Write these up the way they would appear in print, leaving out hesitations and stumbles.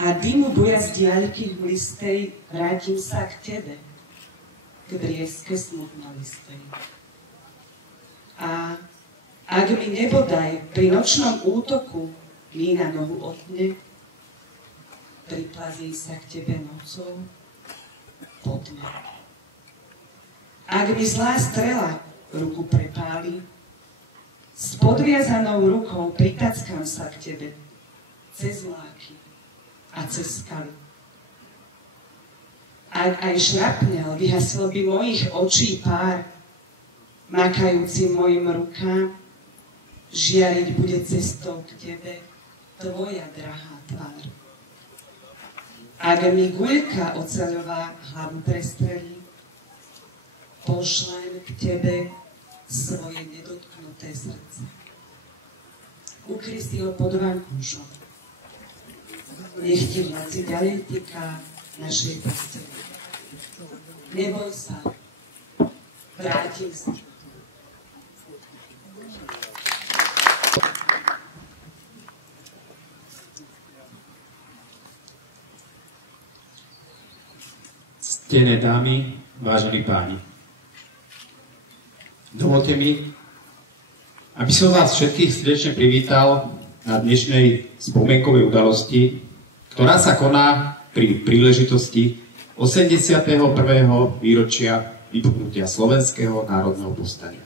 a dymu buja z diaľky hulistej, vrátim sa k tebe, k brieske smutnolistej. A ak mi nebodaj pri nočnom útoku mína nohu otne, priplazí sa k tebe nocou po tme. Ak mi zlá strela ruku prepáli, s podviazanou rukou pritackám sa k tebe cez láky a cez skaly. Ak aj šrapnel vyhasil by mojich očí pár, makajúcim mojim rukám, žiariť bude cestou k tebe tvoja drahá tvár. Ak mi guľka oceľová hlavu prestrelí, pošlem k tebe svoje nedotknuté srdce. Ukry si ho pod vankúšom. Nech ti v noci ďalej týka našej postele. Neboj sa, vrátim sa. Ctené dámy, vážení páni, dovolte mi, aby som vás všetkých srdečne privítal na dnešnej spomienkovej udalosti, ktorá sa koná pri príležitosti 81. výročia vypuknutia Slovenského národného povstania.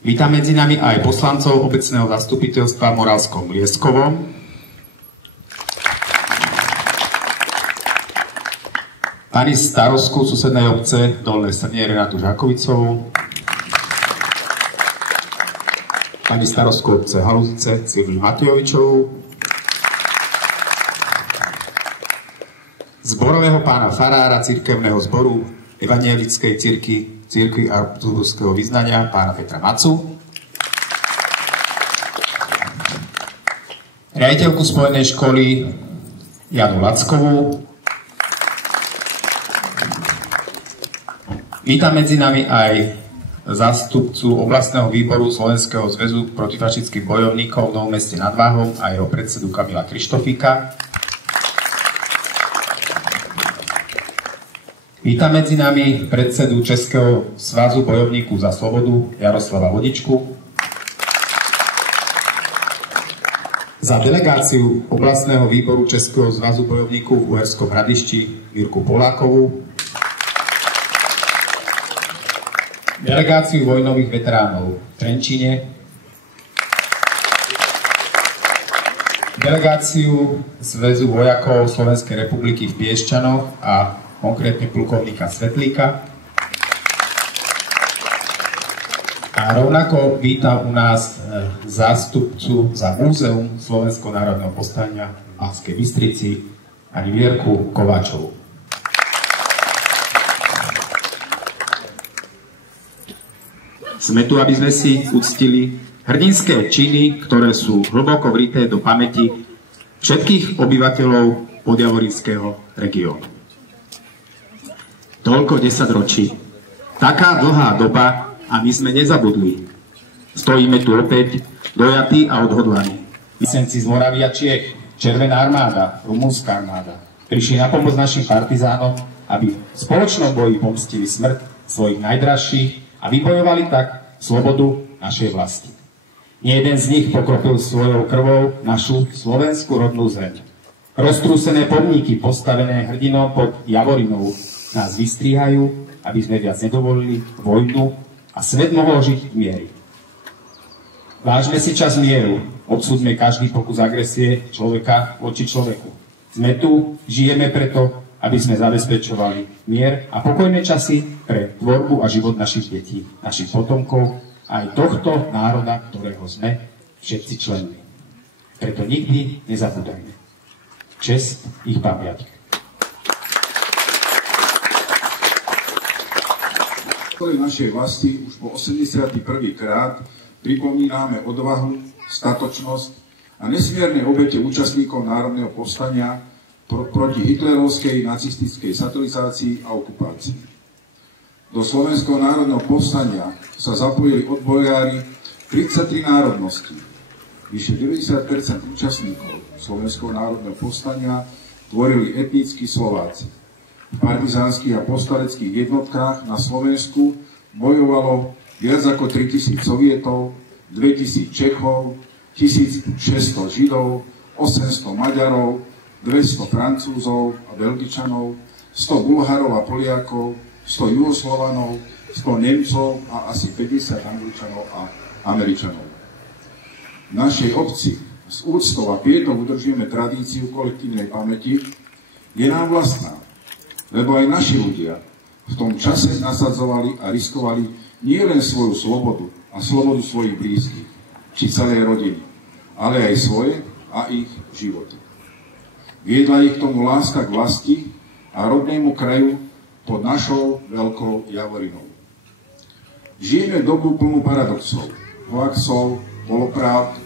Vítam medzi nami aj poslancov obecného zastupiteľstva v Moravskom Lieskovom, pani starostku susednej obce Dolné Srnie Renátu Žákovicovú, pani starostku obce Halúzice Silviu Matojovičovú, zborového pána farára cirkevného zboru Evangelickej cirkvi Artúrského vyznania pána Petra Macu, riaditeľku Spojenej školy Janu Lackovú. Vítam medzi nami aj zástupcu oblastného výboru Slovenského zväzu protifašistických bojovníkov v Novom Meste nad Váhom a jeho predsedu Kamila Krištofíka. Vítam medzi nami predsedu Českého svazu bojovníkov za slobodu Jaroslava Vodičku. Za delegáciu oblastného výboru Českého zvazu bojovníkov v Uherskom Hradišti Mirku Polákovú. Delegáciu vojnových veteránov v Trenčíne, delegáciu Zväzu vojakov Slovenskej republiky v Piešťanoch a konkrétne plukovníka Svetlíka. A rovnako vítam u nás zástupcu za Múzeum Slovenského národného povstania v Banskej Bystrici pani Vierku Kováčovú. Sme tu, aby sme si uctili hrdinské činy, ktoré sú hlboko vrité do pamäti všetkých obyvateľov podjavorinského regiónu. Toľko 10 ročí. Taká dlhá doba a my sme nezabudli. Stojíme tu opäť dojatí a odhodlaní. Vysenci z Moravy a Čiech, Červená armáda, Rumúnska armáda prišli na pomoc našim partizánom, aby v spoločnom boji pomstili smrť svojich najdražších a vybojovali tak slobodu našej vlasti. Nie jeden z nich pokropil svojou krvou našu slovenskú rodnú zem. Roztrúsené pomníky postavené hrdinom pod Javorinou nás vystrihajú, aby sme viac nedovolili vojnu a svet mohol žiť v miery. Vážme si čas mieru, odsúďme každý pokus agresie človeka voči človeku. Sme tu, žijeme preto, aby sme zabezpečovali mier a pokojné časy pre tvorbu a život našich detí, našich potomkov, aj tohto národa, ktorého sme všetci členmi. Preto nikdy nezabúdajme. Česť ich pamiatke. V našej vlasti už po 81. krát pripomíname odvahu, statočnosť a nesmierne obete účastníkov národného povstania proti hitlerovskej nacistickej satelizácii a okupácii. Do Slovenského národného povstania sa zapojili odbojári 33 národností, Vyše 90% účastníkov Slovenského národného povstania tvorili etnickí Slováci. V partizánskych a povstaleckých jednotkách na Slovensku bojovalo viac ako 3000 Sovietov, 2000 Čechov, 1600 Židov, 800 Maďarov, 200 Francúzov a Belgičanov, 100 Bulharov a Poliakov, 100 Juhoslovanov, 100 Nemcov a asi 50 Angličanov a Američanov. V našej obci s úctou a pietou udržujeme tradíciu kolektívnej pamäti, je nám vlastná, lebo aj naši ľudia v tom čase nasadzovali a riskovali nielen svoju slobodu a slobodu svojich blízkych, či celej rodiny, ale aj svoje a ich životy. Viedla ich k tomu láska k vlasti a rodnému kraju pod našou veľkou Javorinou. Žijeme dobu plnú paradoxov, hoaxov, polopravd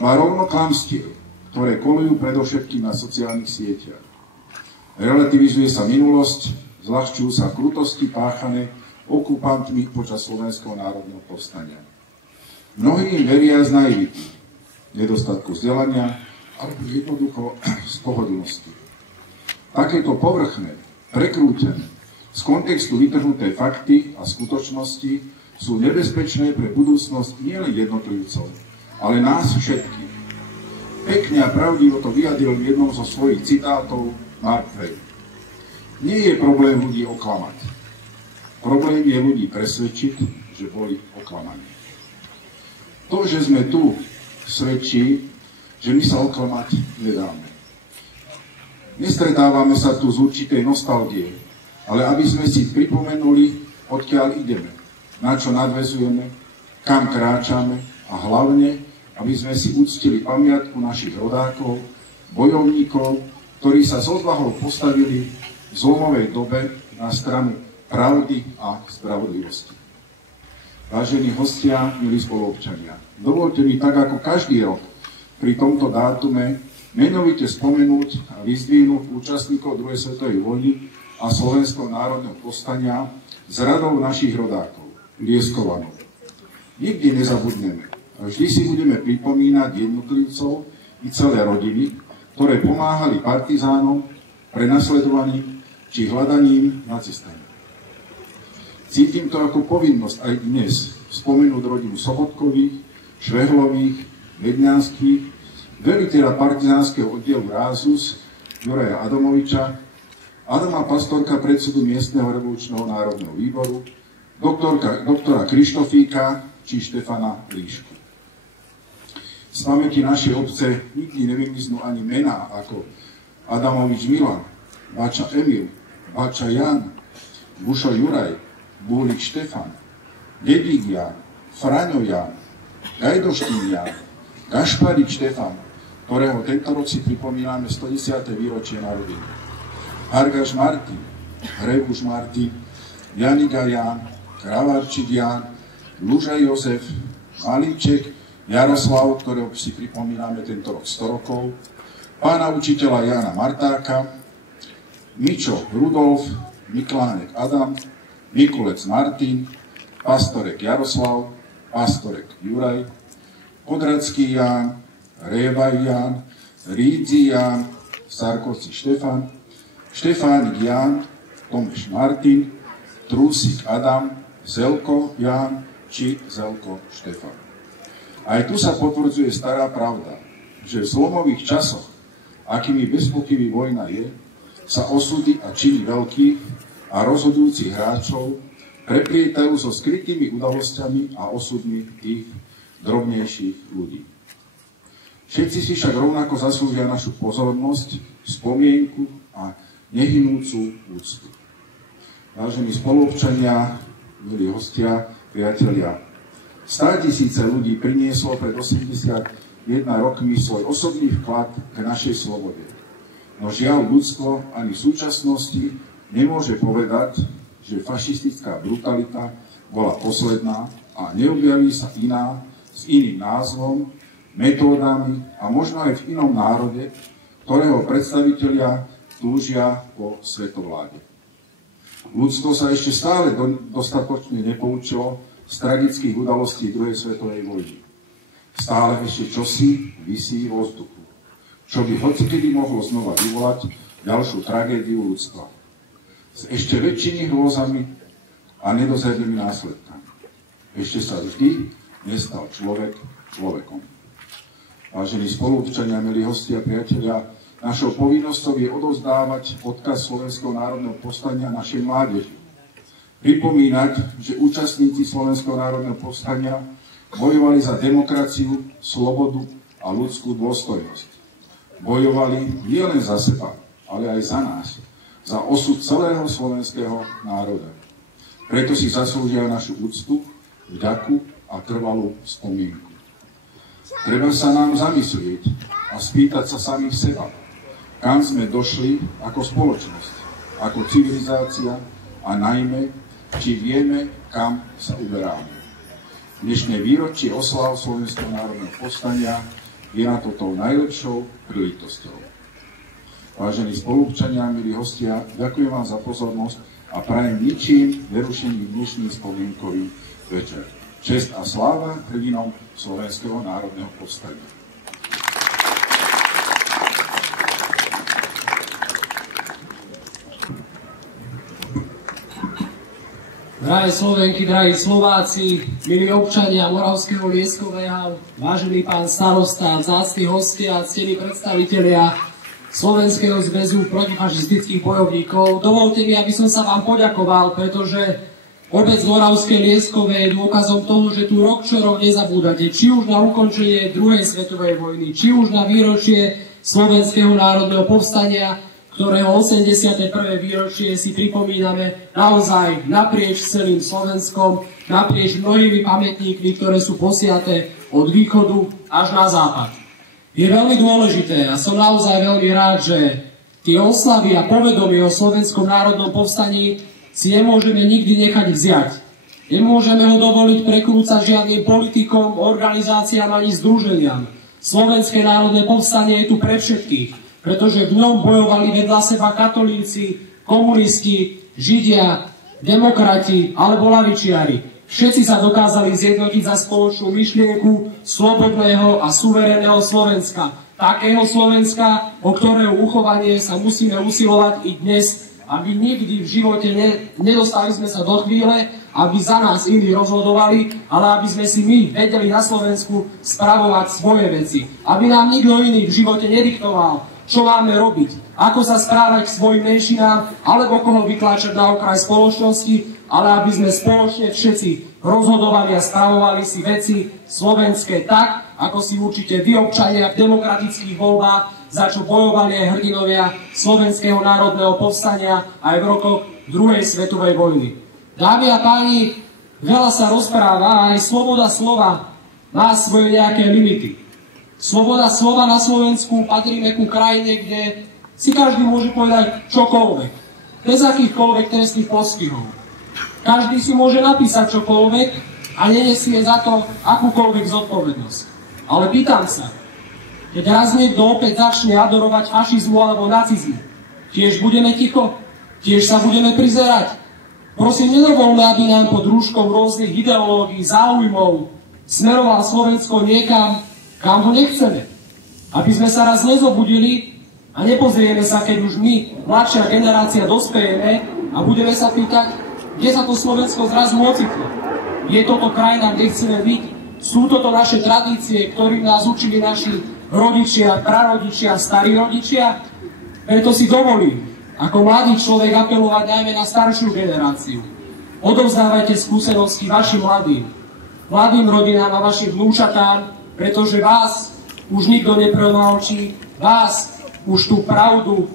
a rovno klamstiev, ktoré kolujú predovšetkým na sociálnych sieťach. Relativizuje sa minulosť, zľahčujú sa krutosti páchané okupantmi počas Slovenského národného povstania. Mnohí im veria z naivity, nedostatku vzdelania alebo jednoducho z pohodlnosti. Takéto povrchné, prekrútené, z kontextu vytrhnuté fakty a skutočnosti sú nebezpečné pre budúcnosť nielen jednotlivcov, ale nás všetkých. Pekne a pravdivo to vyjadril v jednom zo svojich citátov Mark Twain. Nie je problém ľudí oklamať. Problém je ľudí presvedčiť, že boli oklamaní. To, že sme tu, svedčí, že my sa oklamať nedáme. Nestretávame sa tu z určitej nostalgie, ale aby sme si pripomenuli, odkiaľ ideme, na čo nadväzujeme, kam kráčame a hlavne, aby sme si uctili pamiatku našich rodákov, bojovníkov, ktorí sa s odvahou postavili v zlomovej dobe na stranu pravdy a spravodlivosti. Vážení hostia, milí spoluobčania, dovolte mi tak ako každý rok pri tomto dátume menovite spomenúť a vyzdvihnúť účastníkov druhej svetovej vojny a Slovenského národného povstania z radov našich rodákov, Lieskovanov. Nikdy nezabudneme a vždy si budeme pripomínať jednotlivcov i celé rodiny, ktoré pomáhali partizánom, prenasledovaným či hľadaním nacistami. Cítim to ako povinnosť aj dnes spomenúť rodinu Sobotkových, Švehlových, Vedňanských, veliteľa partizánskeho oddielu Rázus, Juraja Adamoviča, Adama Pastorka, predsedu miestneho revolučného národného výboru, doktora Krištofíka či Štefana Líšku. Z pamäti našej obce nikdy nevymiznú ani mená ako Adamovič Milan, Bača Emil, Bača Jan, Bušo Juraj, Búlik Štefan, Dedík Jan, Fraňo Jan, Gajdoštín Jan, Gašparík Štefan, ktorého tento rok si pripomíname 110. výročie narodenia. Hargaš Martin, Hrebuš Martin, Janiga Jan, Kravarčík Jan, Luža Jozef, Malíček Jaroslav, ktorého si pripomíname tento rok 100 rokov, pána učiteľa Jana Martáka, Mičo Rudolf, Miklánek Adam, Mikulec Martin, Pastorek Jaroslav, Pastorek Juraj, Podradský Ján, Révaj Ján, Rídzi Ján, Sarkovci Štefan, Štefánik Ján, Tomeš Martin, Trúsik Adam, Zelko Ján či Zelko Štefan. Aj tu sa potvrdzuje stará pravda, že v zlomových časoch, akými bezpochyby vojna je, sa osudy a činy veľkých a rozhodujúcich hráčov preplietajú so skrytými udalosťami a osudmi tých drobnejších ľudí. Všetci si však rovnako zaslúžia našu pozornosť, spomienku a nehynúcu úctu. Vážení spoluobčania, milí hostia, priatelia, 100 000 ľudí prinieslo pred 81 rokmi svoj osobný vklad k našej slobode. No žiaľ, ľudstvo ani v súčasnosti nemôže povedať, že fašistická brutalita bola posledná a neobjaví sa iná s iným názvom, metódami a možno aj v inom národe, ktorého predstavitelia túžia po svetovláde. Ľudstvo sa ešte stále dostatočne nepoučilo z tragických udalostí druhej svetovej vojny. stále ešte čosi visí vo vzduchu, čo by hocikedy mohlo znova vyvolať ďalšiu tragédiu ľudstva. S ešte väčšími hrôzami a nedozrednými následkami. Ešte sa vždy nestal človek človekom. Vážení spoluobčania, milí hostia a priatelia, našou povinnosťou je odovzdávať odkaz Slovenského národného povstania našej mládeži. Pripomínať, že účastníci Slovenského národného povstania bojovali za demokraciu, slobodu a ľudskú dôstojnosť. Bojovali nielen za seba, ale aj za nás, za osud celého slovenského národa. Preto si zaslúžia našu úctu, vďaku a trvalú spomienku. Treba sa nám zamyslieť a spýtať sa samých seba, kam sme došli ako spoločnosť, ako civilizácia a najmä, či vieme, kam sa uberáme. Dnešné výročie osláv Slovenského národného povstania je na to tou najlepšou príležitosťou. Vážení spoluobčania, milí hostia, ďakujem vám za pozornosť a prajem ničím nerušený dnešný spomienkový večer. Česť a sláva hrdinom Slovenského národného povstania. Drahé Slovenky, drahí Slováci, milí občania Moravského Lieskového, vážený pán starosta, vzácni hostia, ctení predstavitelia Slovenského zväzu protifašistických bojovníkov, dovolte mi, aby som sa vám poďakoval, pretože obec Moravské Lieskové je dôkazom toho, že tu rok čo rok nezabúdate, či už na ukončenie druhej svetovej vojny, či už na výročie Slovenského národného povstania, ktorého 81. výročie si pripomíname naozaj naprieč celým Slovenskom, naprieč mnohými pamätníkmi, ktoré sú posiaté od východu až na západ. Je veľmi dôležité a som naozaj veľmi rád, že tie oslavy a povedomie o Slovenskom národnom povstaní si nemôžeme nikdy nechať vziať. Nemôžeme ho dovoliť prekrúcať žiadnym politikom, organizáciám ani združeniam. Slovenské národné povstanie je tu pre všetkých, pretože v ňom bojovali vedľa seba katolíci, komunisti, židia, demokrati alebo lavičiari. Všetci sa dokázali zjednotiť za spoločnú myšlienku slobodného a suverénneho Slovenska. Takého Slovenska, o ktorého uchovanie sa musíme usilovať i dnes, aby nikdy v živote nedostali sme sa do chvíle, aby za nás iní rozhodovali, ale aby sme si my vedeli na Slovensku spravovať svoje veci. Aby nám nikto iný v živote nediktoval, čo máme robiť, ako sa správať k svojim menšinám, alebo koho vytlačať na okraj spoločnosti, ale aby sme spoločne všetci rozhodovali a spravovali si veci slovenské tak, ako si určite vy, občania, v demokratických voľbách, za čo bojovali aj hrdinovia Slovenského národného povstania aj v rokoch druhej svetovej vojny. Dámy a páni, veľa sa rozpráva a aj sloboda slova má svoje nejaké limity. Sloboda slova na Slovensku, patríme ku krajine, kde si každý môže povedať čokoľvek, bez akýchkoľvek trestných postihov. Každý si môže napísať čokoľvek a nenesie za to akúkoľvek zodpovednosť. Ale pýtam sa, keď raz niekto opäť začne adorovať fašizmu alebo nacizmu, tiež budeme ticho, tiež sa budeme prizerať. Prosím, nedovolme, aby nám pod rúškom rôznych ideológií, záujmov smeroval Slovensko niekam, kam ho nechceme. Aby sme sa raz nezobudili a nepozrieme sa, keď už my, mladšia generácia, dospejeme a budeme sa pýtať, kde sa to Slovensko zrazu ocitlo. Je toto krajina, kde chceme byť? Sú toto naše tradície, ktorým nás učili naši rodičia, prarodičia, starí rodičia? Preto si dovolím, ako mladý človek, apelovať najmä na staršiu generáciu. Odovzdávajte skúsenosti vašim mladým rodinám a vašim vnúčatám, pretože vás už nikto neprelmočí, vás už tú pravdu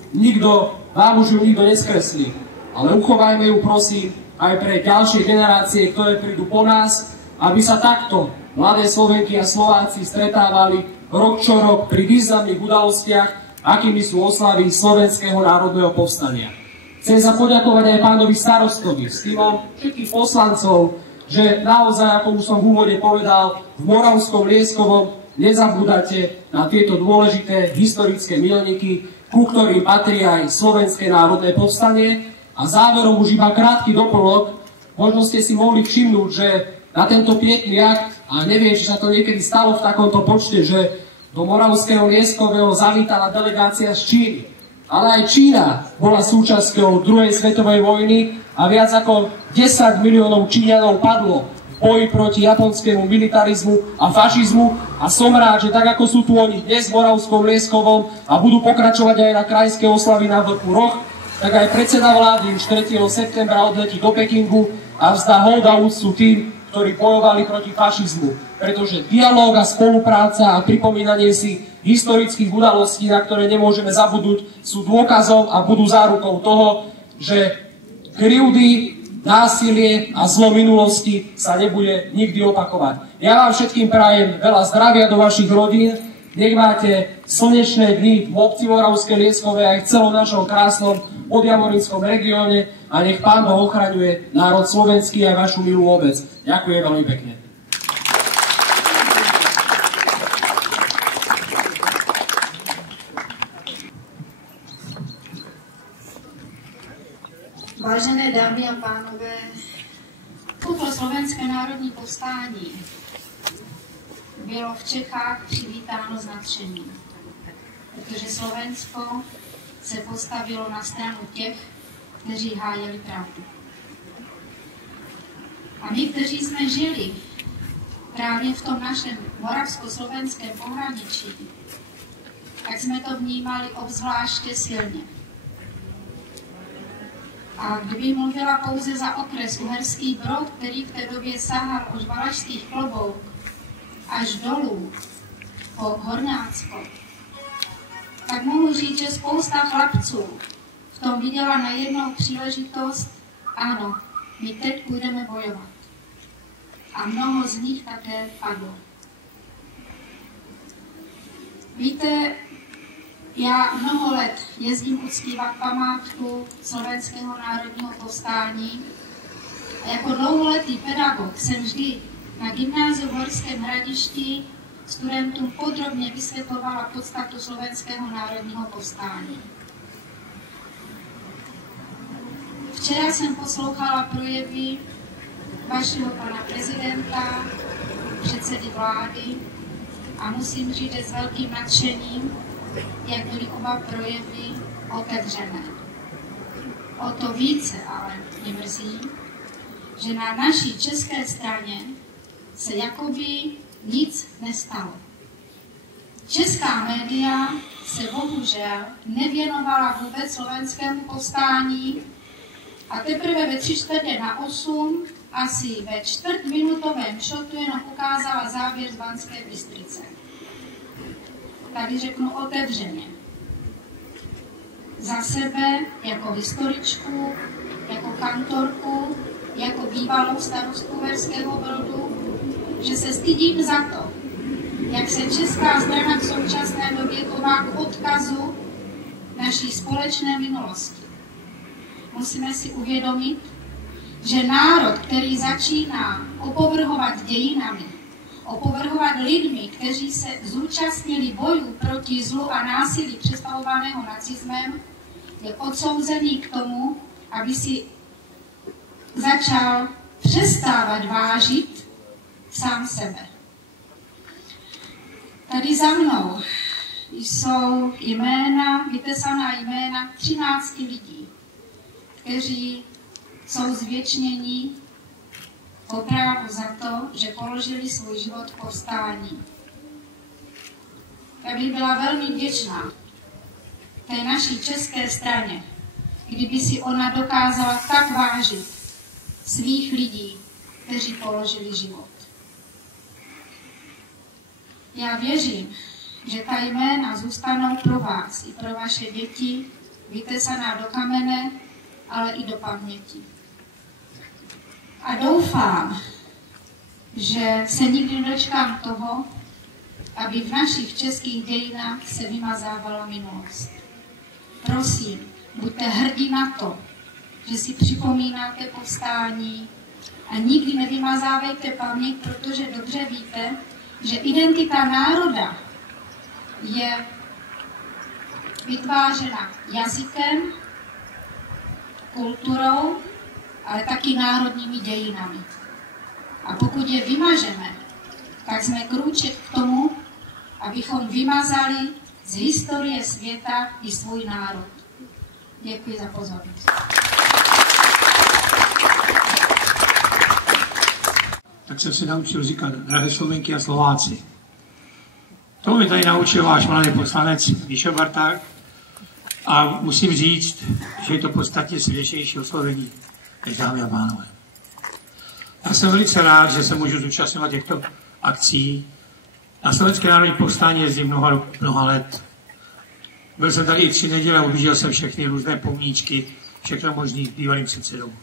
vám už ju nikto neskreslí. Ale uchovajme ju, prosím, aj pre ďalšie generácie, ktoré prídu po nás, aby sa takto mladé Slovenky a Slováci stretávali rok čo rok pri významných udalostiach, akými sú oslavy Slovenského národného povstania. Chcem sa poďakovať aj pánovi starostovi, s týmom všetkých poslancov, že naozaj, ako už som v úvode povedal, v Moravskom Lieskovom nezabúdate na tieto dôležité historické milníky, ku ktorým patrí aj Slovenské národné povstanie. A záverom už iba krátky doplnok, možno ste si mohli všimnúť, že na tento pietný akt A neviem, či sa to niekedy stalo v takomto počte, že do Moravského Lieskového zavítala delegácia z Číny. Ale aj Čína bola súčasťou druhej svetovej vojny a viac ako 10 miliónov Číňanov padlo v boji proti japonskému militarizmu a fašizmu a som rád, že tak ako sú tu oni dnes v Moravskom Lieskovom a budú pokračovať aj na krajské oslavy na vrchu Roh, tak aj predseda vlády už 3. septembra odletí do Pekingu a vzdá hold a úctu tým, ktorí bojovali proti fašizmu. Pretože dialóg a spolupráca a pripomínanie si historických udalostí, na ktoré nemôžeme zabudnúť, sú dôkazom a budú zárukou toho, že krivdy, násilie a zlo minulosti sa nebude nikdy opakovať. Ja vám všetkým prajem veľa zdravia do vašich rodín, nech máte slnečné dni v obci Moravské Lieskové aj v celom našom krásnom podjavorinskom regióne a nech Pán Boh ochraňuje národ slovenský a vašu milú obec. Ďakujem veľmi pekne. Vážené dámy a pánové, toto slovenské národní povstání bylo v Čechách přivítáno s nadšením, protože Slovensko se postavilo na stranu těch, kteří hájili pravdu. A my, kteří jsme žili právě v tom našem moravsko-slovenském pohraničí, tak jsme to vnímali obzvláště silně. A kdybych mluvila pouze za okres Uherský Brod, který v té době sahal od Valašských Klobouk až dolů po Horňácko, tak mohu říct, že spousta chlapců v tom viděla najednou příležitost, ano, my teď půjdeme bojovat. A mnoho z nich také padlo. Víte, já mnoho let jezdím uctívat památku Slovenského národního povstání a jako dlouholetý pedagog jsem vždy na gymnáziu v Horském Hradišti studentům podrobně vysvětlovala podstatu Slovenského národního povstání. Včera jsem poslouchala projevy vašeho pana prezidenta, předsedy vlády a musím říct, že s velkým nadšením, jak byly oba projevy otevřené. O to více ale mě mrzí, že na naší české straně se jakoby nic nestalo. Česká média se bohužel nevěnovala vůbec slovenskému povstání a teprve ve 7:45 asi ve 4minutovém šotu jenom ukázala záběr z Banské Bystrice. Tady řeknu otevřeně. Za sebe, jako historičku, jako kantorku, jako bývalou starostku Uherského Brodu, že se stydím za to, jak se česká strana v současné době chová k odkazu naší společné minulosti. Musíme si uvědomit, že národ, který začíná opovrhovat dějinami, opovrhovat lidmi, kteří se zúčastnili bojů proti zlu a násilí představovaného nacismem, je odsouzený k tomu, aby si začal přestávat vážit sám sebe. Tady za mnou jsou jména, vytesaná jména 13 lidí, kteří jsou zvěčněni po právu za to, že položili svůj život v povstání. Já bych byla velmi vděčná té naší české straně, kdyby si ona dokázala tak vážit svých lidí, kteří položili život. Já věřím, že ta jména zůstanou pro vás i pro vaše děti vytesaná do kamene, ale i do paměti. A doufám, že se nikdy nedočkám toho, aby v našich českých dějinách se vymazávala minulost. Prosím, buďte hrdí na to, že si připomínáte povstání a nikdy nevymazávejte paměť, protože dobře víte, že identita národa je vytvářena jazykem, kulturou, ale taky národními dějinami. A pokud je vymažeme, tak sme krúček k tomu, abychom vymazali z histórie sveta i svůj národ. Děkuji za pozornost. Tak jsem se naučil říkat drahé Slovenky a Slováci. To mi tady naučil váš mladý poslanec Míšo Barták a musím říct, že je to podstatně svědečnější oslovení, než dámy a pánové. Já jsem velice rád, že se můžu zúčastňovat těchto akcí. Na Slovenské národní povstání jezdím mnoha let. Byl jsem tady i 3 neděle, objížděl jsem všechny různé pomníčky, všechno možný bývalým předsedou.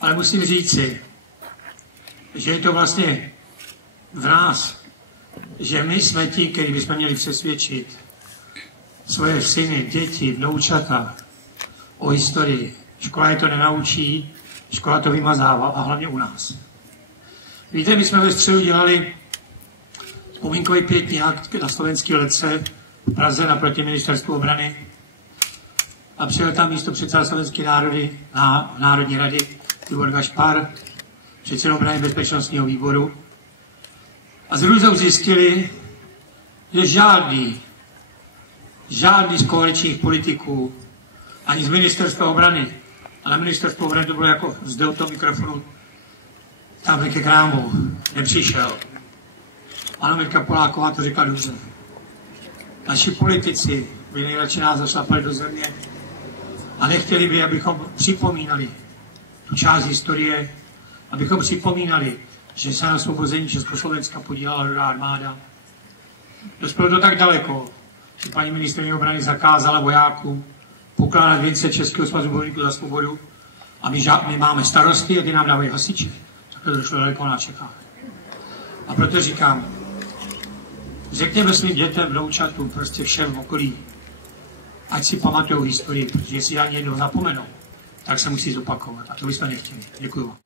Ale musím říci, že je to vlastně v nás, že my jsme ti, kteří bychom měli přesvědčit svoje syny, děti, vnoučata o historii. Škola je to nenaučí, škola to vymazává a hlavně u nás. Víte, my jsme ve středu dělali vzpomínkový pětňák na slovenský letce v Praze naproti ministerstvu obrany a přijel tam místopředseda Slovenské národní rady Libor Gašpar, předsedou obrany bezpečnostního výboru. A s hrůzou zjistili, že žádný z koaličních politiků, ani z ministerstva obrany, a na ministerstvo obrany to bylo jako zde od toho mikrofonu, tam ke krámu, nepřišel. Anna Mirka Poláková to řekla dobře. Naši politici by nejradši nás zašlapali do země a nechtěli by, abychom připomínali tu část historie, abychom připomínali, že se na osvobození Československa podílela Rudá armáda. Dospělo to tak daleko, že paní ministryně obrany zakázala vojákům pokládat věnce Českého svazu bojovníků za svobodu a my máme starosty a ty nám dávají hasiče. Takhle to došlo daleko na Čechách. A proto říkám, řekněme svým dětem, vnoučatům, prostě všem v okolí, ať si pamatují historii, protože jestli já jednou zapomenou, tak se musí zopakovat. A to bychom nechtěli. Děkuji vám.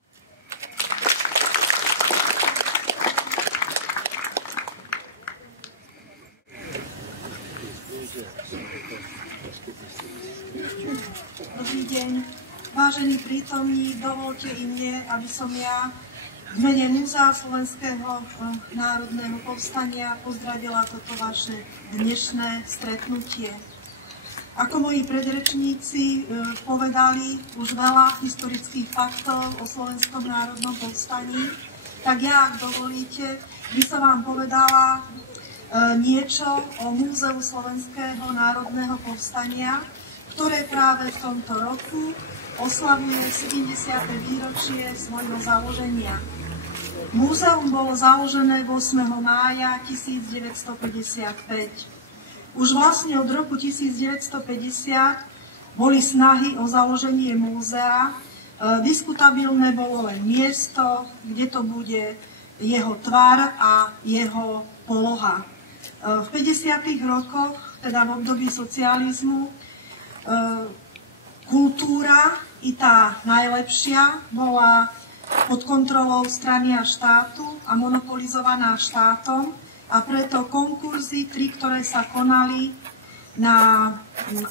Dobrý deň. Vážení prítomní, dovolte i mne, aby som ja v mene Múzea Slovenského národného povstania pozdravila toto vaše dnešné stretnutie. Ako moji predrečníci povedali už veľa historických faktov o Slovenskom národnom povstaní, tak ja, ak dovolíte, by som vám povedala niečo o Múzeu Slovenského národného povstania, ktoré práve v tomto roku oslavuje 70. výročie svojho založenia. Múzeum bolo založené 8. mája 1955. Už vlastne od roku 1950 boli snahy o založenie múzea. Diskutabilné bolo len miesto, kde to bude jeho tvar a jeho poloha. V 50. rokoch, teda v období socializmu, kultúra, i tá najlepšia, bola pod kontrolou strany a štátu a monopolizovaná štátom a preto konkurzy, 3, ktoré sa konali na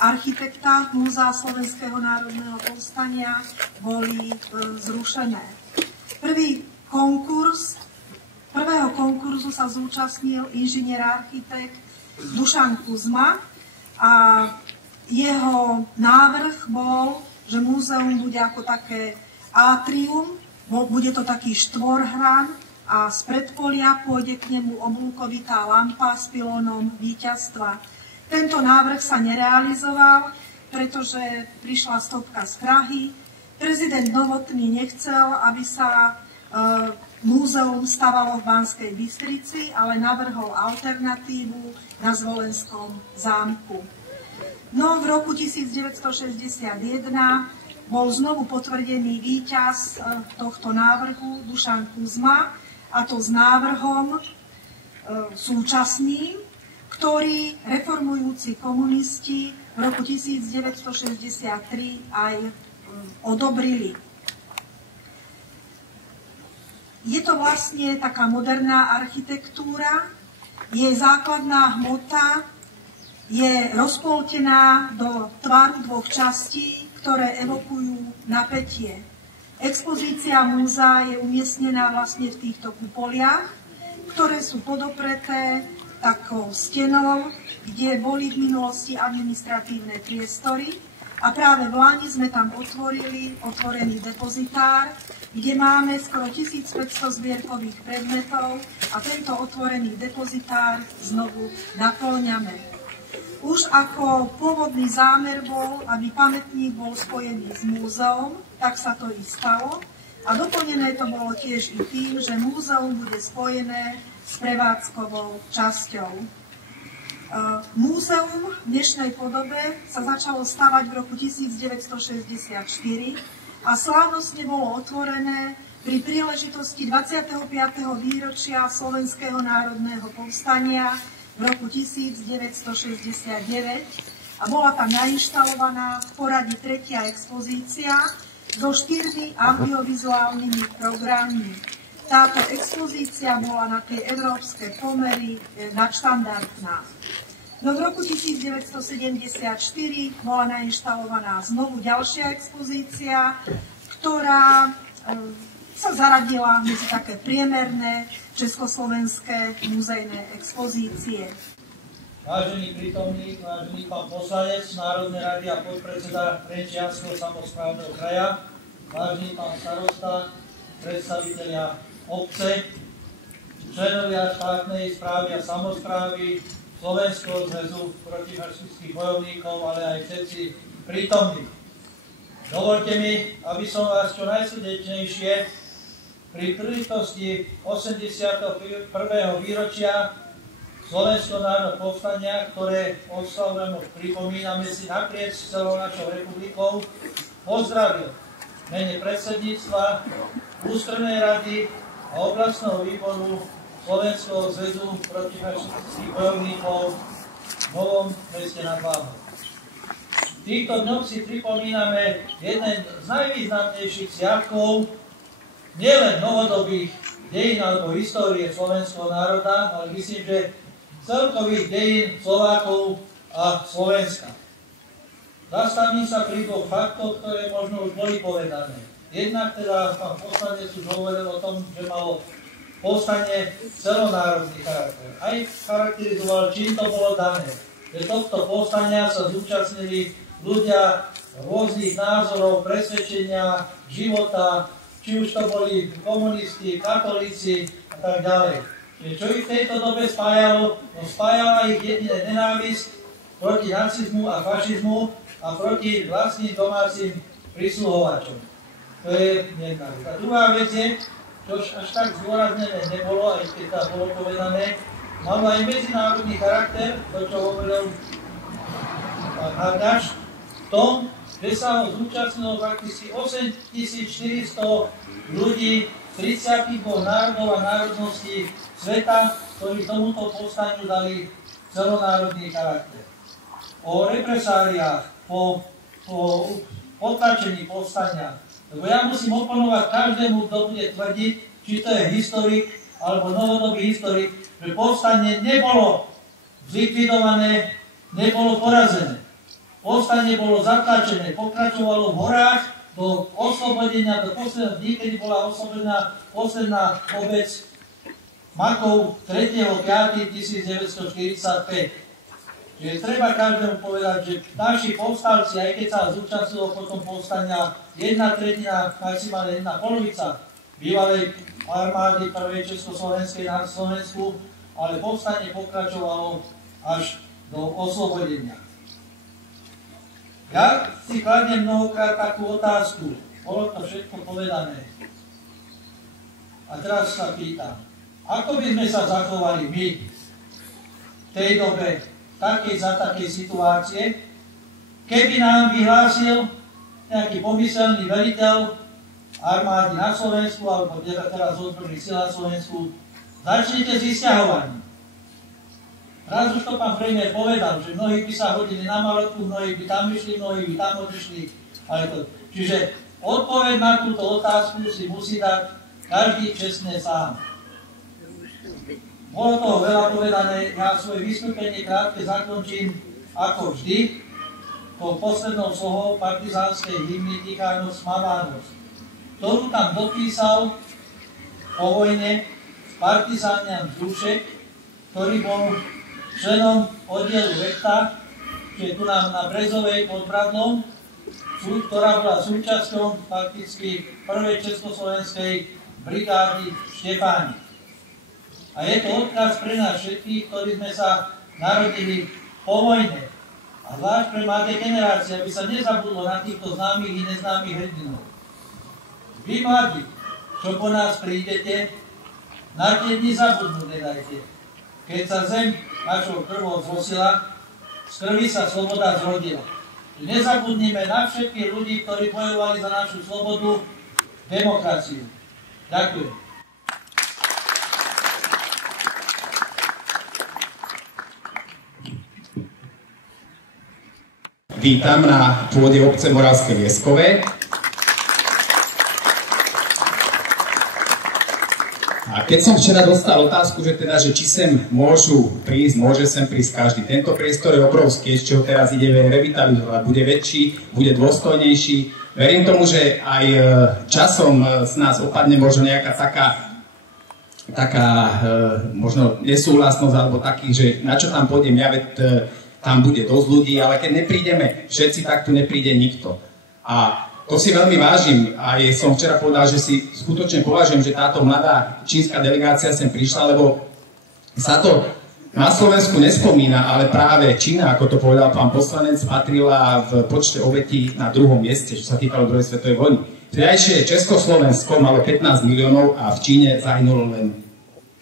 architekta Múzea Slovenského národného povstania, boli zrušené. Prvého konkurzu sa zúčastnil inžinier-architekt Dušan Kuzma a jeho návrh bol, že múzeum bude ako také atrium, bude to taký štvorhran a z predpolia pôjde k nemu oblúkovitá lampa s pilónom víťazstva. Tento návrh sa nerealizoval, pretože prišla stopka z Prahy. Prezident Novotný nechcel, aby sa múzeum stavalo v Banskej Bystrici, ale navrhol alternatívu na Zvolenskom zámku. No v roku 1961 bol znovu potvrdený víťaz tohto návrhu Dušan Kuzma, a to s návrhom súčasným, ktorý reformujúci komunisti v roku 1963 aj odobrili. Je to vlastne taká moderná architektúra, jej základná hmota je rozpoltená do tvaru 2 častí, ktoré evokujú napätie. Expozícia múzea je umiestnená vlastne v týchto kupoliach. ktoré sú podopreté takou stenou, kde boli v minulosti administratívne priestory. A práve v Lani sme tam otvorili otvorený depozitár, kde máme skoro 1500 zbierkových predmetov a tento otvorený depozitár znovu naplňame. Už ako pôvodný zámer bol, aby pamätník bol spojený s múzeom, tak sa to i stalo. A doplnené to bolo tiež i tým, že múzeum bude spojené s prevádzkovou časťou. Múzeum v dnešnej podobe sa začalo stavať v roku 1964 a slávnostne bolo otvorené pri príležitosti 25. výročia Slovenského národného povstania v roku 1969 a bola tam nainštalovaná v poradí tretia expozícia so 4 audiovizuálnymi programmi. Táto expozícia bola na tie európske pomery nadštandardná. No v roku 1974 bola nainštalovaná znovu ďalšia expozícia, ktorá sa zaradila medzi také priemerné československé muzejné expozície. Vážený prítomný, vážený pán poslanec Národnej rady a podpredseda Trenčianskeho samosprávneho kraja, vážený pán starosta, predstavitelia obce, členovia štátnej správy a samosprávy, Slovenského zväzu protifašistických bojovníkov, ale aj všetci prítomní. Dovoľte mi, aby som vás čo najsrdečnejšie pri príležitosti 81. výročia Slovenského národného povstania, ktoré oslavujeme, pripomíname si naprieč celou našou republikou, pozdravil v mene predsedníctva, ústrednej rady a oblastného výboru Slovenského zväzu protifašistických bojovníkov v Novom Meste nad Váhom. V týchto dňoch si pripomíname jeden z najvýznamnejších sviatkov nielen novodobých dejín alebo histórie slovenského národa, ale myslím, že celkových dejín Slovákov a Slovenska. Zastavím sa pri 2 faktoch, ktoré možno už boli povedané. Jednak teda pán poslanec už hovoril o tom, že malo povstanie celonárodný charakter. Aj charakterizoval, čím to bolo dané. Že tohto povstania sa zúčastnili ľudia rôznych názorov, presvedčenia, života, či už to boli komunisti, katolíci a tak ďalej. Čo ich v tejto dobe spájalo? No spájala ich jediné nenávisť proti nacizmu a fašizmu a proti vlastným domácim prisluhovačom. To je jedna vec. A druhá vec je, čo až tak zdôraznené nebolo, aj keď to bolo povedané, malo aj medzinárodný charakter, to čo hovoril pán Hardáš, v tom, že sa ho zúčastnilo prakticky 8400 ľudí z 32 národov a národností sveta, ktorí tomuto povstaniu dali celonárodný charakter. O represáliách, po potlačení povstania, lebo ja musím oponovať každému, kto bude tvrdiť, či to je historik alebo novodobý historik, že povstanie nebolo zlikvidované, nebolo porazené. Povstanie bolo zatlačené, pokračovalo v horách do oslobodenia, do posledného dní, kedy bola oslobodená posledná obec Makov 3.5.1945. Čiže treba každému povedať, že naši povstalci, aj keď sa zúčastnilo potom povstania 1/3, maximálne 1/2 bývalej armády prvej Československej na Slovensku, ale povstanie pokračovalo až do oslobodenia. Ja si kladiem mnohokrát takú otázku, bolo to všetko povedané. A teraz sa pýtam, ako by sme sa zachovali my v tej dobe, za takej situácie, keby nám vyhlásil nejaký pomyselný veliteľ armády na Slovensku, alebo teraz ozbrojených síl na Slovensku, začnite s vysťahovaním. Raz už to pán premiér povedal, že mnohí by sa hodili na malotku, mnohí by tam išli, mnohí by tam odišli. Čiže odpoveď na túto otázku si musí dať každý čestne sám. Bolo toho veľa povedané, ja svoje vystúpenie krátke zakončím ako vždy po poslednou slohou partizánskej hymny Tichá noc, malá noc, ktorú tam dopísal po vojne Partizánian Dušek, ktorý bol členom oddielu Vekta, čiže tu nám na Brezovej pod Bradlom, ktorá bola súčasťou fakticky prvej československej brigády Štefánik. A je to odkaz pre nás všetkých, ktorí sme sa narodili po vojne. A zvlášť pre mladé generácie, aby sa nezabudlo na týchto známych i neznámych hrdinov. Vy mladí, čo po nás prídete, na tie dni zabudnúť nedajte. Keď sa zem našou krvou zrosila, z krvi sa sloboda zrodila. Nezabudnime na všetkých ľudí, ktorí bojovali za našu slobodu, demokraciu. Ďakujem. Vítam na pôde obce Moravské Lieskové. A keď som včera dostal otázku, že či sem môžu prísť, môže sem prísť každý. Tento priestor je obrovský, ešte ho teraz ideme revitalizovať, bude väčší, bude dôstojnejší. Verím tomu, že aj časom z nás opadne možno nejaká taká možno nesúhlasnosť, alebo taký, že na čo tam pôjdem ja, veď tam bude dosť ľudí, ale keď neprídeme všetci, tak tu nepríde nikto. A to si veľmi vážim. A som včera povedal, že si skutočne považujem, že táto mladá čínska delegácia sem prišla, lebo sa to na Slovensku nespomína, ale práve Čína, ako to povedal pán poslanec, patrila v počte obetí na 2. mieste, čo sa týkalo druhej svetovej vojny. Vtedajšie Československo malo 15 miliónov a v Číne zahynulo len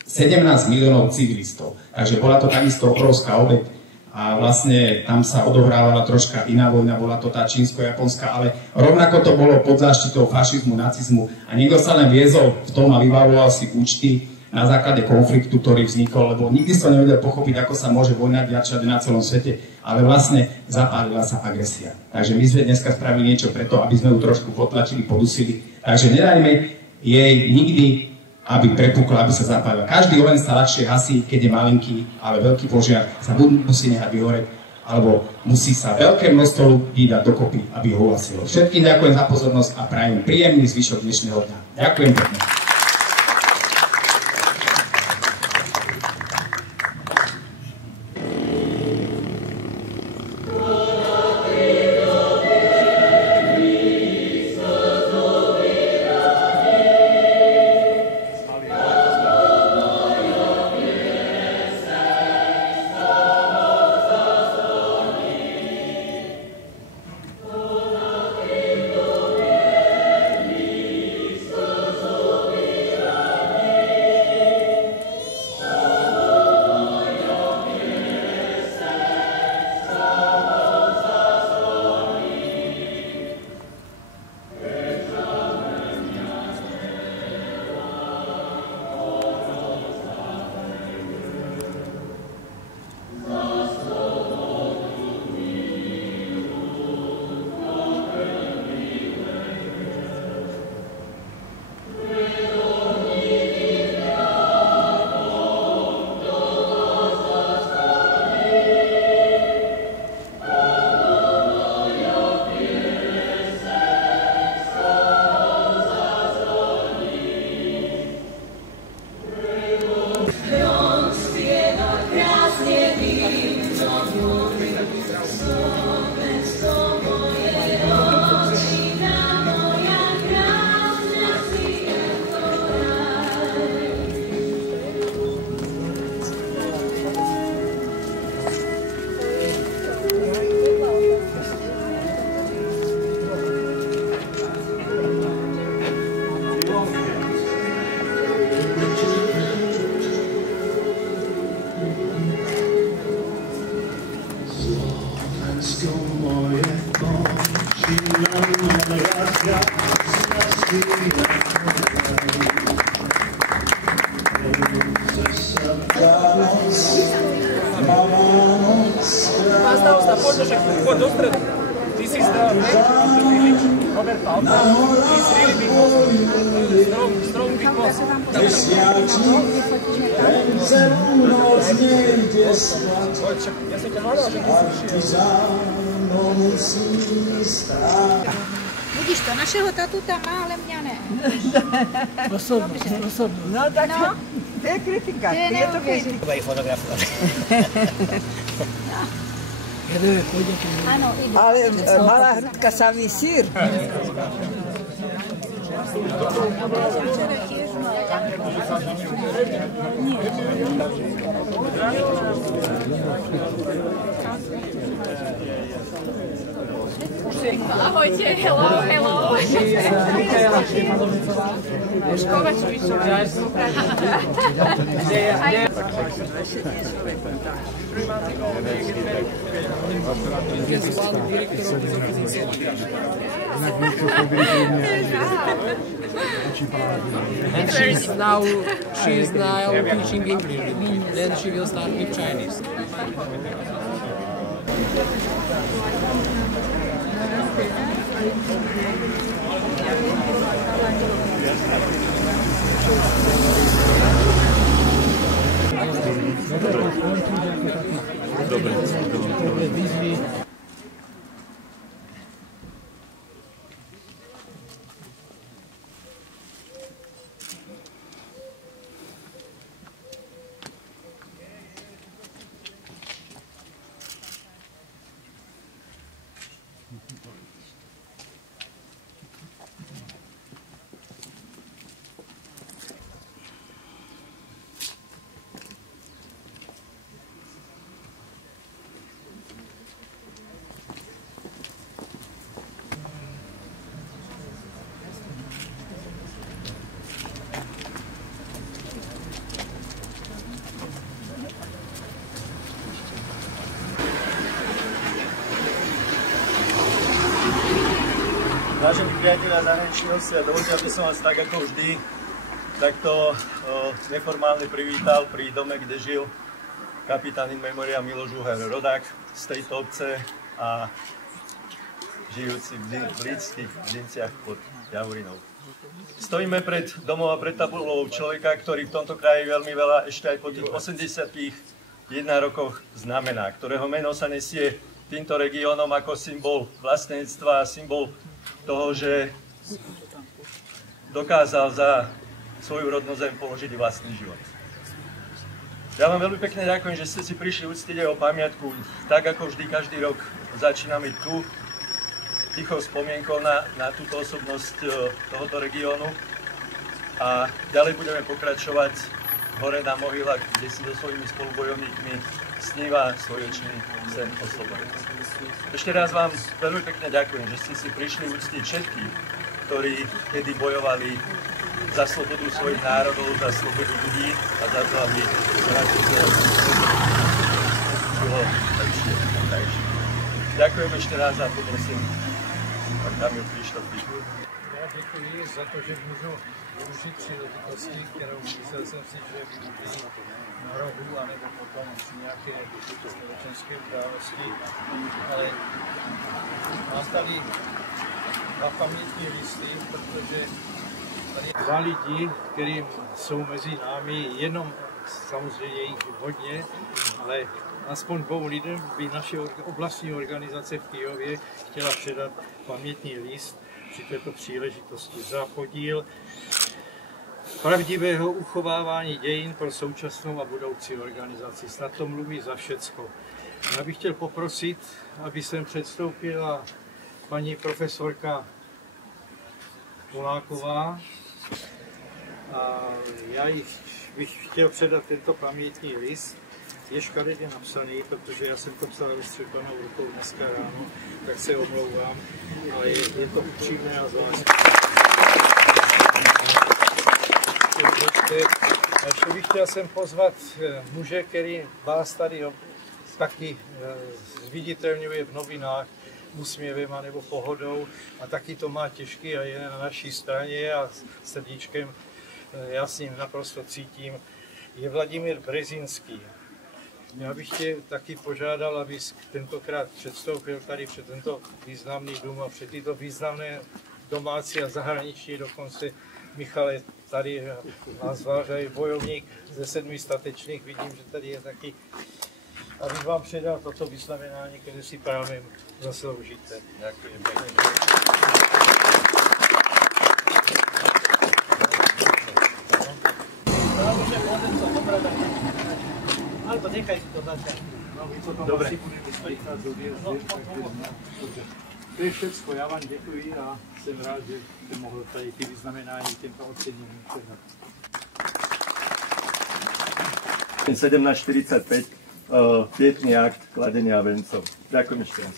17 miliónov civilistov. Takže bola to takisto obrovská obeť. A vlastne tam sa odohrávala troška iná vojna, bola to tá čínsko-japonská, ale rovnako to bolo pod záštitou fašizmu, nacizmu a niekto sa len viezol v tom a vybavoval si účty na základe konfliktu, ktorý vznikol, lebo nikdy som nevedel pochopiť, ako sa môže vojna diať na celom svete, ale vlastne zapálila sa agresia. Takže my sme dneska spravili niečo preto, aby sme ju trošku potlačili, podusili, takže nedajme jej nikdy, aby prepukla, aby sa zapálila. Každý oheň sa ľahšie hasí, keď je malinký, ale veľký požiar sa buď musí nehať vyhoreť, alebo musí sa veľké množstvo ľudí dať dokopy, aby ho uhasilo. Všetkým ďakujem za pozornosť a prajem príjemný zvyšok dnešného dňa. Ďakujem pekne. Pán starosta, poďme, že poď do stredu. This is the village, Robert Palmer. It's really big boss. Strong big boss. Ja som ťa hľadal, že ty si Vidíš to, našeho tatu tam má, ale mňa ne. Osobno. No tak... To je kritika, je to kritika. Treba ich fotografovať. Ale malá hrudka, samý sír. Ahojte, hello, hello. Now she is now teaching English. Then she will start with Chinese. Dobre. Vážení priatelia zahraniční hostia, dovoľte, aby som vás tak ako vždy takto neformálne privítal pri dome, kde žil kapitán in memoria Miloš Uher, rodák z tejto obce a žijúci v blízkych Žinciach pod Javorinou. Stojíme pred domom a pred tabulou človeka, ktorý v tomto kraji veľmi veľa ešte aj po tých 81 rokoch znamená, ktorého meno sa nesie týmto regiónom ako symbol vlastníctva a symbol toho, že dokázal za svoju rodnú zem položiť vlastný život. Ja vám veľmi pekne ďakujem, že ste si prišli uctiť jeho pamiatku. Tak ako vždy, každý rok začíname tu tichou spomienkou na túto osobnosť tohoto regiónu. A ďalej budeme pokračovať hore na Mohylách, kde si so svojimi spolubojovníkmi sníva svoječný sen o slobode. Ešte raz vám veľmi pekne ďakujem, že ste si prišli uctiť všetkých, ktorí kedy bojovali za slobodu svojich národov, za slobodu ľudí a za to, aby naše žilo lepšie a krajšie. Ďakujem ešte raz a poprosím pán Kamil Krištof. Já děkuji za to, že můžu využít příležitosti, kterou myslel jsem si, že budu na rohu, anebo potom při nějaké společenské události. Ale mám tady dva pamětní listy, protože tady dva lidi, kteří jsou mezi námi, jenom samozřejmě jich hodně, ale aspoň dvou lidem by naše oblastní organizace v Kyjově chtěla předat pamětní list při této příležitosti za podíl pravdivého uchovávání dějin pro současnou a budoucí organizaci. Snad to mluví za všecko. Já bych chtěl poprosit, aby sem předstoupila paní profesorka Poláková. A já bych chtěl předat tento pamětní list. Je škaredě napsaný, protože já jsem to psal vystřepanou rukou dneska ráno, tak se omlouvám, ale je to upřímné a zvláštní. Ještě bych chtěl sem pozvat muže, který vás tady taky zviditelňuje v novinách úsměvem nebo pohodou a taky to má těžký a je na naší straně a srdíčkem já s ním naprosto cítím. Je Vladimír Brzezinský. Já bych tě taky požádal, abys tentokrát předstoupil tady před tento významný dům a před tyto významné domácí a zahraniční dokonce. Michale, tady nás vážají bojovník ze 7 statečných, vidím, že tady je taky. Abych vám předal toto vyznamenání, které si právě zasloužíte. Děkuji. to nechaj si to zatiaľ. No, my potom Dobre. asi budeme spýtať do výjazdy. To je všetko, ja vám děkuji a jsem rád, že jste mohl tady ty vyznamenání těmto oceněním předat. 17:45, pietný akt kladenia vencov. Ďakujem ešte raz.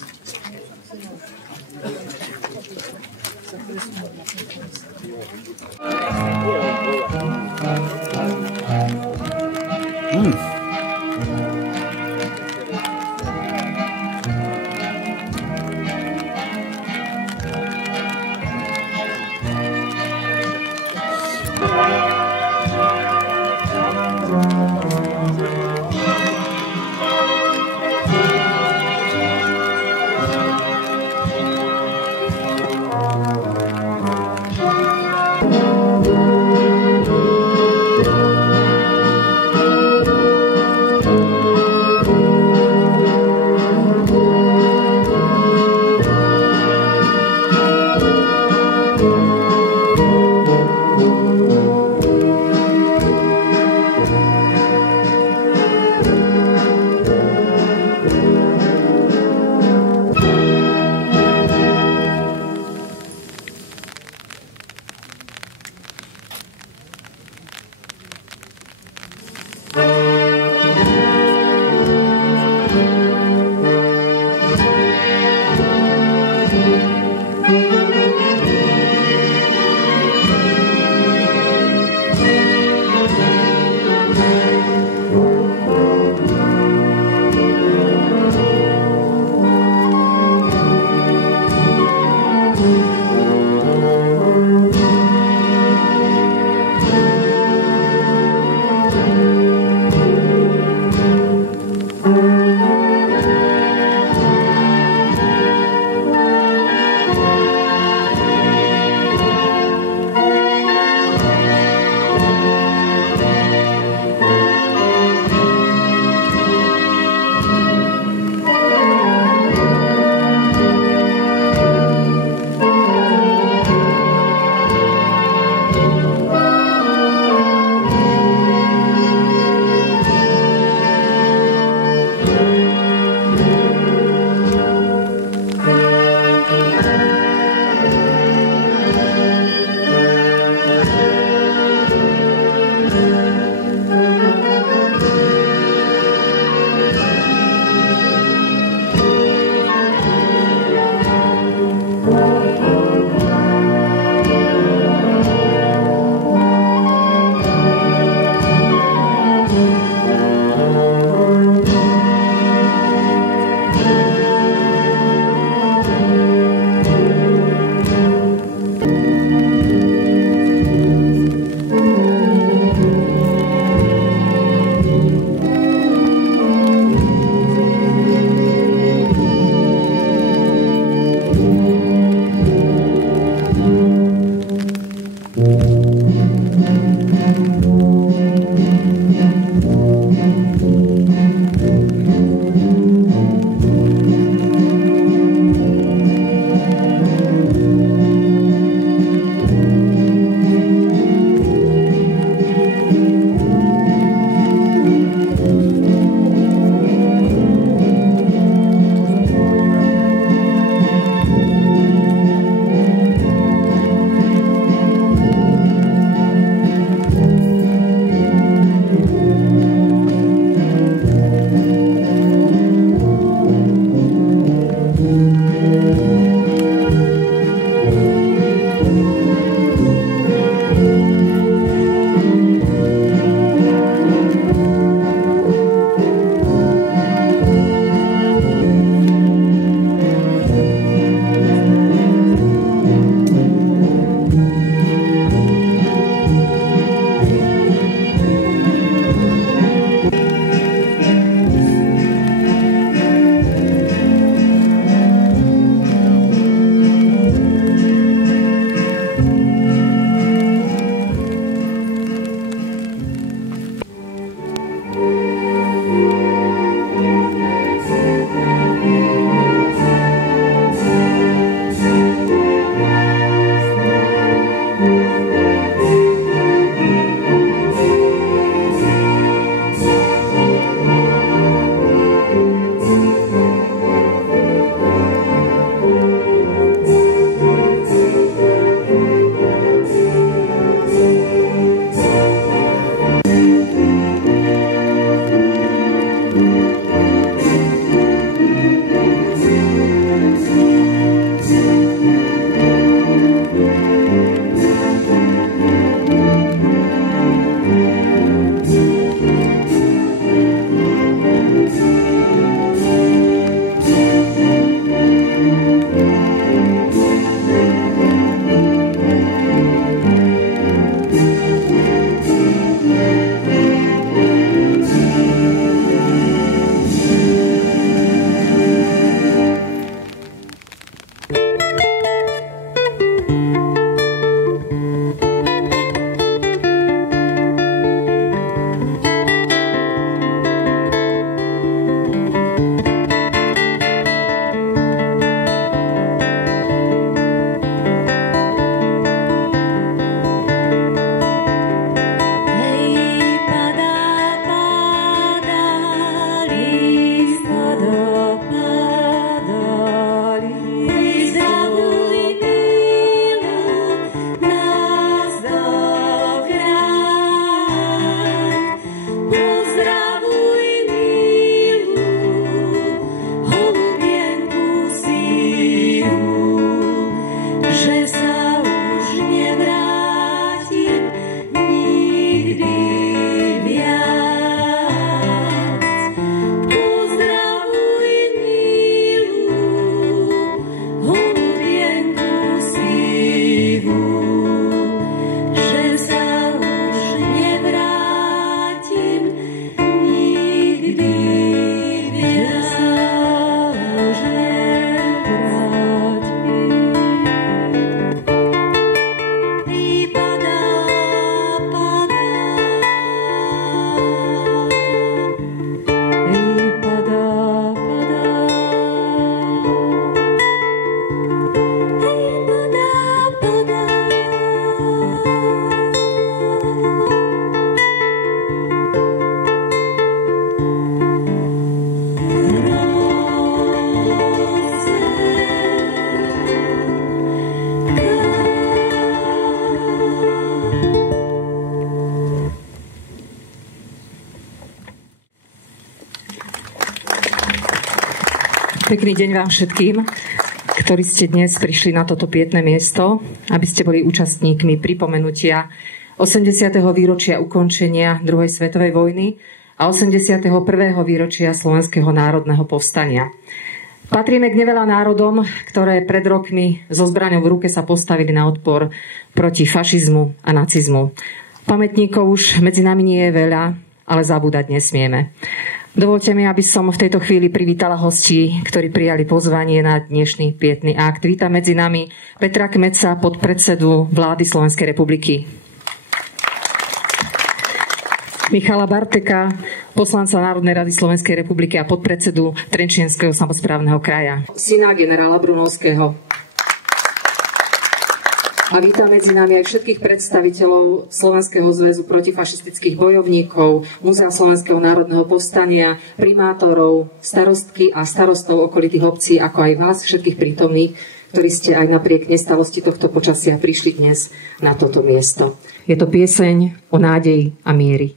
Pekný deň vám všetkým, ktorí ste dnes prišli na toto pietné miesto, aby ste boli účastníkmi pripomenutia 80. výročia ukončenia druhej svetovej vojny a 81. výročia Slovenského národného povstania. Patríme k neveľa národom, ktoré pred rokmi so zbraňou v ruke sa postavili na odpor proti fašizmu a nacizmu. Pamätníkov už medzi nami nie je veľa, ale zabúdať nesmieme. Dovoľte mi, aby som v tejto chvíli privítala hostí, ktorí prijali pozvanie na dnešný pietný akt. Vítam medzi nami Petra Kmeca, podpredsedu vlády Slovenskej republiky. Michala Barteka, poslanca Národnej rady Slovenskej republiky a podpredsedu Trenčianskeho samosprávneho kraja. Syna generála Brunovského. A vítam medzi nami aj všetkých predstaviteľov Slovenského zväzu protifašistických bojovníkov, Múzea Slovenského národného povstania, primátorov, starostky a starostov okolitých obcí, ako aj vás, všetkých prítomných, ktorí ste aj napriek nestalosti tohto počasia prišli dnes na toto miesto. Je to pieseň o nádeji a miery.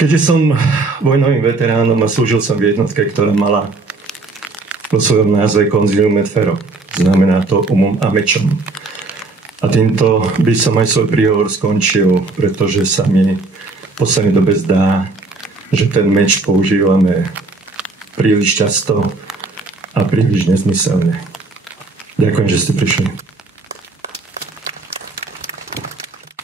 Keďže som vojnovým veteránom a slúžil som v jednotke, ktorá mala vo svojom názve Consilium et Fero, znamená to umom a mečom. A týmto by som aj svoj príhovor skončil, pretože sa mi v poslednej dobe zdá, že ten meč používame príliš často a príliš nezmyselne. Ďakujem, že ste prišli.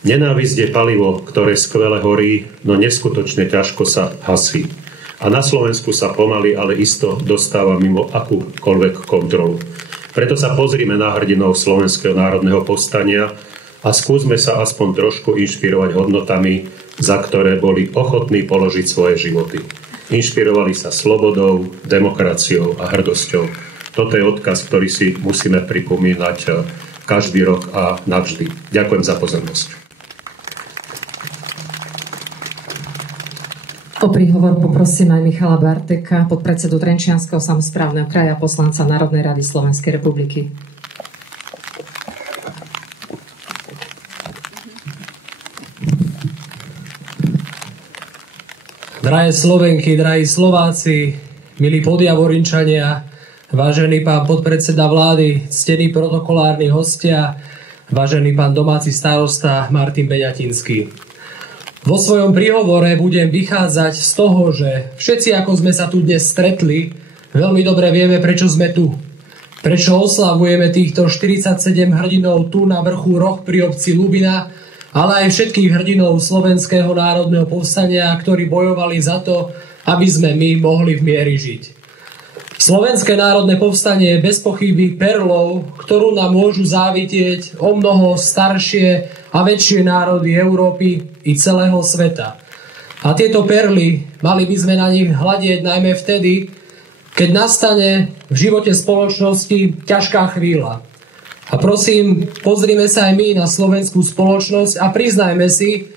Nenávisť je palivo, ktoré skvele horí, no neskutočne ťažko sa hasí. a na Slovensku sa pomaly, ale isto dostáva mimo akúkoľvek kontrolu. Preto sa pozrime na hrdinov Slovenského národného povstania a skúsme sa aspoň trošku inšpirovať hodnotami, za ktoré boli ochotní položiť svoje životy. Inšpirovali sa slobodou, demokraciou a hrdosťou. Toto je odkaz, ktorý si musíme pripomínať každý rok a navždy. Ďakujem za pozornosť. O príhovor poprosím aj Michala Barteka, podpredsedu Trenčianskeho samosprávneho kraja, poslanca Národnej rady Slovenskej republiky. Drahé Slovenky, drahí Slováci, milí podjavorinčania, vážený pán podpredseda vlády, ctení protokolárni hostia, vážený pán domáci starosta Martin Beňatinský. Vo svojom príhovore budem vychádzať z toho, že všetci, ako sme sa tu dnes stretli, veľmi dobre vieme, prečo sme tu. Prečo oslavujeme týchto 47 hrdinov tu na vrchu Roh pri obci Lubina, ale aj všetkých hrdinov Slovenského národného povstania, ktorí bojovali za to, aby sme my mohli v mieri žiť. Slovenské národné povstanie je bez pochyby perlou, ktorú nám môžu závidieť o mnoho staršie a väčšie národy Európy i celého sveta. A tieto perly, mali by sme na nich hľadieť najmä vtedy, keď nastane v živote spoločnosti ťažká chvíľa. A prosím, pozrime sa aj my na slovenskú spoločnosť a priznajme si,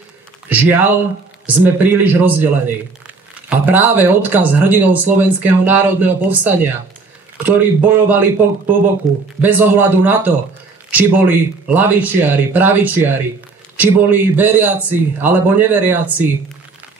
žiaľ, sme príliš rozdelení. A práve odkaz hrdinov Slovenského národného povstania, ktorí bojovali po boku, bez ohľadu na to, či boli lavičiari, pravičiari, či boli veriaci alebo neveriaci,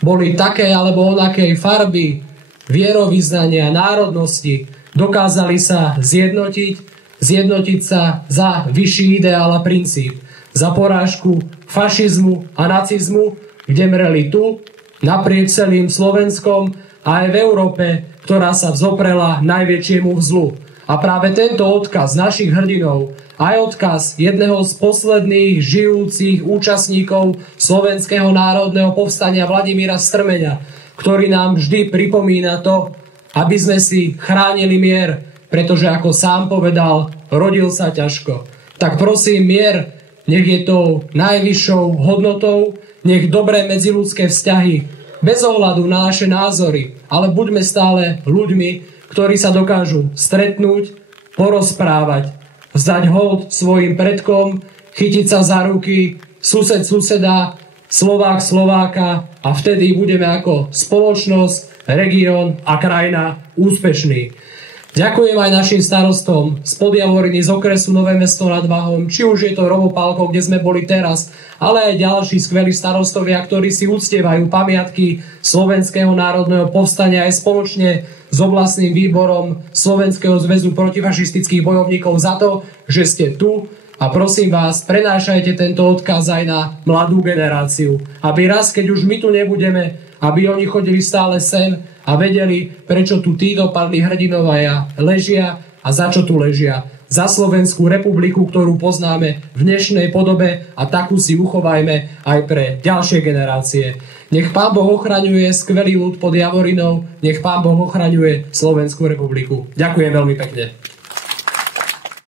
boli také alebo onakej farby, vierovyznania, národnosti, dokázali sa zjednotiť sa za vyšší ideál a princíp, za porážku fašizmu a nacizmu, kde mreli tu, naprieč celým Slovenskom a aj v Európe, ktorá sa vzoprela najväčšiemu zlu. A práve tento odkaz našich hrdinov, aj odkaz jedného z posledných žijúcich účastníkov Slovenského národného povstania Vladimíra Strmeňa, ktorý nám vždy pripomína to, aby sme si chránili mier, pretože ako sám povedal, rodil sa ťažko. Tak prosím, mier nech je tou najvyššou hodnotou, nech dobré medziľudské vzťahy, bez ohľadu na naše názory, ale buďme stále ľuďmi, ktorí sa dokážu stretnúť, porozprávať, vzdať hold svojim predkom, chytiť sa za ruky, sused suseda, Slovák Slováka a vtedy budeme ako spoločnosť, región a krajina úspešní. Ďakujem aj našim starostom z Podjavoriny, z okresu Nové Mesto nad Váhom, či už je to Rovopálko, kde sme boli teraz, ale aj ďalší skvelí starostovia, ktorí si uctievajú pamiatky Slovenského národného povstania aj spoločne s oblastným výborom Slovenského zväzu protifašistických bojovníkov za to, že ste tu a prosím vás, prenášajte tento odkaz aj na mladú generáciu, aby raz, keď už my tu nebudeme, aby oni chodili stále sem a vedeli, prečo tu títo padli hrdinovia ležia a za čo tu ležia. Za Slovenskú republiku, ktorú poznáme v dnešnej podobe a takú si uchovajme aj pre ďalšie generácie. Nech Pán Boh ochraňuje skvelý ľud pod Javorinou, nech Pán Boh ochraňuje Slovenskú republiku. Ďakujem veľmi pekne.